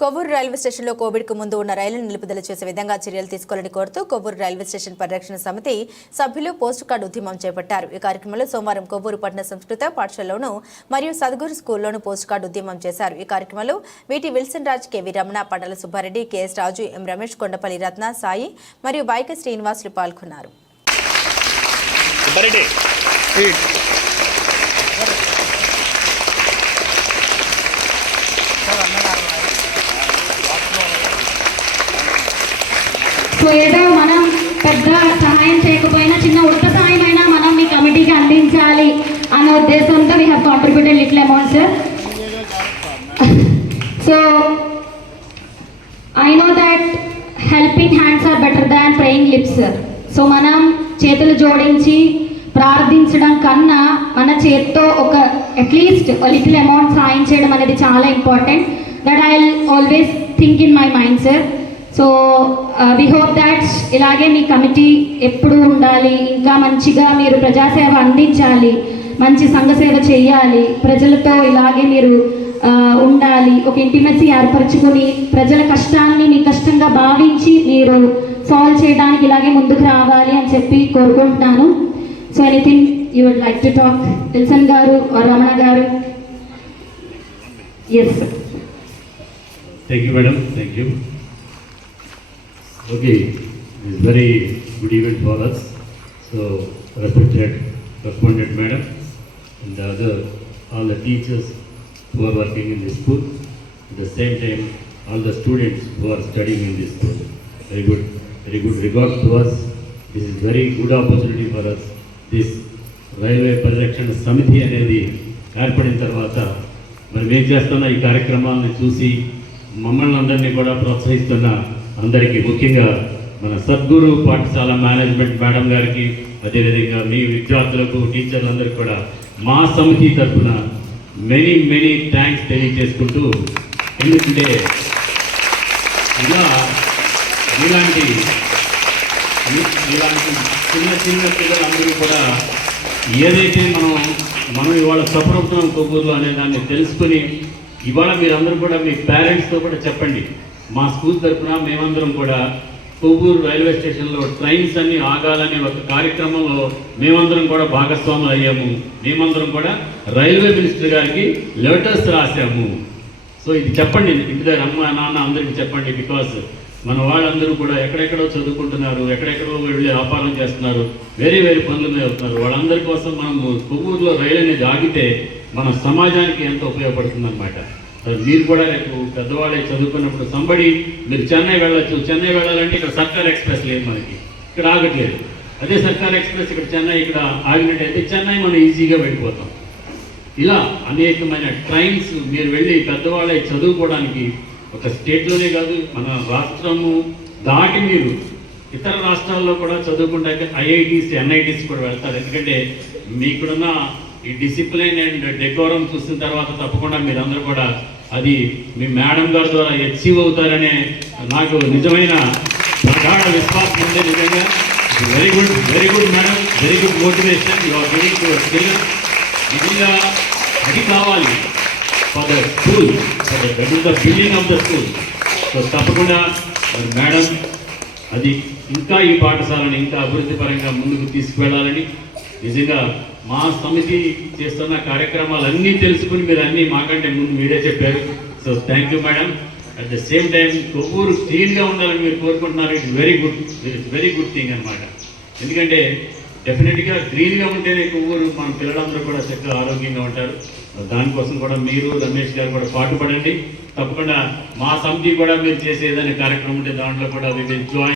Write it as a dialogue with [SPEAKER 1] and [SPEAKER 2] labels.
[SPEAKER 1] Kovvur railway స్టేషన్లో కోవిడ్కు ముందు ఉన్న రైళ్ళను నిలుపుదల చేసే విధంగా చర్యలు తీసుకోవాలని కోరుతూ కొవ్వూరు రైల్వే స్టేషన్ పరిరక్షణ సమితి సభ్యులు పోస్ట్ కార్డు ఉద్యమం చేపట్టారు. ఈ కార్యక్రమంలో సోమవారం కొవ్వూరు పట్టణ సంస్కృత పాఠశాలలోను మరియు సద్గురు స్కూల్లోను పోస్ట్ కార్డు ఉద్యమం చేశారు. ఈ కార్యక్రమంలో వీటి Wilson Raj K V Ramana Pandala Subba Reddy K S Raju M Ramesh Kondapalli Ratna Sai మరియు బైక శ్రీనివాసులు పాల్గొన్నారు
[SPEAKER 2] సుబ్బారెడ్డి
[SPEAKER 3] సో ఏదో మనం పెద్ద సహాయం చేయకపోయినా చిన్న ఉడత సహాయం అయినా మనం మీ కమిటీకి అందించాలి అనే ఉద్దేశంతో we have contributed little amount sir so I know that helping hands are better than praying lips sir so మనం చేతులు జోడించి ప్రార్థించడం కన్నా మన చేత్తో ఒక అట్లీస్ట్ లిటిల్ అమౌంట్ సాయం చేయడం అనేది చాలా important that I always think in my mind sir so we hope that ఇలాగే మీ కమిటీ ఎప్పుడు ఉండాలి ఇంకా మంచిగా మీరు ప్రజాసేవ అందించాలి మంచి సంఘ సేవ చేయాలి ప్రజలతో ఇలాగే మీరు uh, ఉండాలి ఒక ఇంటిమెసీ ఏర్పరచుకొని ప్రజల కష్టాన్ని మీ కష్టంగా భావించి మీరు సాల్వ్ చేయడానికి ఇలాగే ముందుకు రావాలి అని చెప్పి కోరుకుంటున్నాను. So anything you would like to talk Wilson garu Ramana garu? Yes
[SPEAKER 4] thank you madam thank you Okay, it's very good event for us. So, respected, responded madam, and the other, all the teachers who are working in this school, at the same time, all the students who are studying in this school. Very good, very good regards to us. This is very good opportunity for us. This railway పరిరక్షణ సమితి అనేది ఏర్పడిన తర్వాత మరి మేము చేస్తున్న ఈ కార్యక్రమాలను చూసి మమ్మల్ని అందరినీ కూడా ప్రోత్సహిస్తున్న అందరికీ ముఖ్యంగా మన సద్గురు పాఠశాల మేనేజ్మెంట్ మేడం గారికి అదేవిధంగా మీ విద్యార్థులకు టీచర్లందరికీ కూడా మా సమితి తరఫున మెనీ మెనీ థ్యాంక్స్ తెలియజేసుకుంటూ ఎందుకంటే ఇలా ఇలాంటి ఇలాంటి చిన్న చిన్న పిల్లలందరూ కూడా ఏదైతే మనం మనం ఇవాళ సఫరవుతున్నాం కొవ్వూరులో అనే దాన్ని తెలుసుకుని ఇవాళ మీరందరూ కూడా మీ పేరెంట్స్తో కూడా చెప్పండి. మా స్కూల్ తరఫున మేమందరం కూడా కొవ్వూరు రైల్వే స్టేషన్లో ట్రైన్స్ అన్ని ఆగాలనే ఒక కార్యక్రమంలో మేమందరం కూడా భాగస్వాములు అయ్యాము. మేమందరం కూడా రైల్వే మినిస్టర్ గారికి లెటర్స్ రాసాము సో ఇది చెప్పండి ఇంటి దగ్గర అమ్మ నాన్న అందరికీ చెప్పండి బికాస్ మన వాళ్ళందరూ కూడా ఎక్కడెక్కడో చదువుకుంటున్నారు ఎక్కడెక్కడో వెళ్ళి వ్యాపారం చేస్తున్నారు వేరే వేరే పనుల మీద అవుతున్నారు వాళ్ళందరి కోసం మనం కొవ్వూరులో రైలు అనేది ఆగితే మన సమాజానికి ఎంతో ఉపయోగపడుతుంది అనమాట మీరు కూడా రేపు పెద్దవాళ్ళే చదువుకున్నప్పుడు సంబడి మీరు చెన్నై వెళ్ళొచ్చు చెన్నై వెళ్ళాలంటే ఇక్కడ సర్కార్ ఎక్స్ప్రెస్ లేదు మనకి. ఇక్కడ ఆగట్లేదు. అదే సర్కార్ ఎక్స్ప్రెస్ ఇక్కడ చెన్నై ఇక్కడ ఆగినట్టయితే చెన్నై మనం ఈజీగా వెళ్ళిపోతాం. ఇలా అనేకమైన ట్రైన్స్ మీరు వెళ్ళి పెద్దవాళ్ళే చదువుకోవడానికి ఒక స్టేట్లోనే కాదు మన రాష్ట్రము దాటి మీరు ఇతర రాష్ట్రాల్లో కూడా చదువుకుంటే ఐఐటీస్ ఎన్ఐటీస్ కూడా వెళ్తారు. ఎందుకంటే మీకున్న ఈ డిసిప్లిన్ అండ్ డెకోరం చూసిన తర్వాత తప్పకుండా మీరందరూ కూడా అది మీ మేడం గారి ద్వారా అచీవ్ అవుతారనే నాకు నిజమైన ప్రగాఢ విశ్వాసం ఉంది నిజంగా. Very good very good madam very good motivation you are giving to నిజంగా అది కావాలి. For the school for the the building of the school so తప్పకుండా మేడం అది ఇంకా ఈ పాఠశాలను ఇంకా అభివృద్ధి పరంగా ముందుకు తీసుకువెళ్ళాలని నిజంగా మా సమితి చేస్తున్న కార్యక్రమాలన్నీ తెలుసుకుని మీరు అన్నీ మాకంటే ముందు మీరే చెప్పారు. So thank you madam at the same time Kovvur క్లీన్గా ఉండాలని మీరు కోరుకుంటున్నారు. It very good it's very good thing అన్నమాట. ఎందుకంటే డెఫినెట్గా గ్రీన్గా ఉంటేనే కొవ్వూరు మన పిల్లలందరూ కూడా చక్కగా ఆరోగ్యంగా ఉంటారు. దానికోసం కూడా మీరు రమేష్ గారు కూడా పాటుపడండి. తప్పకుండా మా సమితి కూడా మీరు చేసే ఏదైనా కార్యక్రమం ఉంటే దాంట్లో కూడా వి విల్ జాయిన్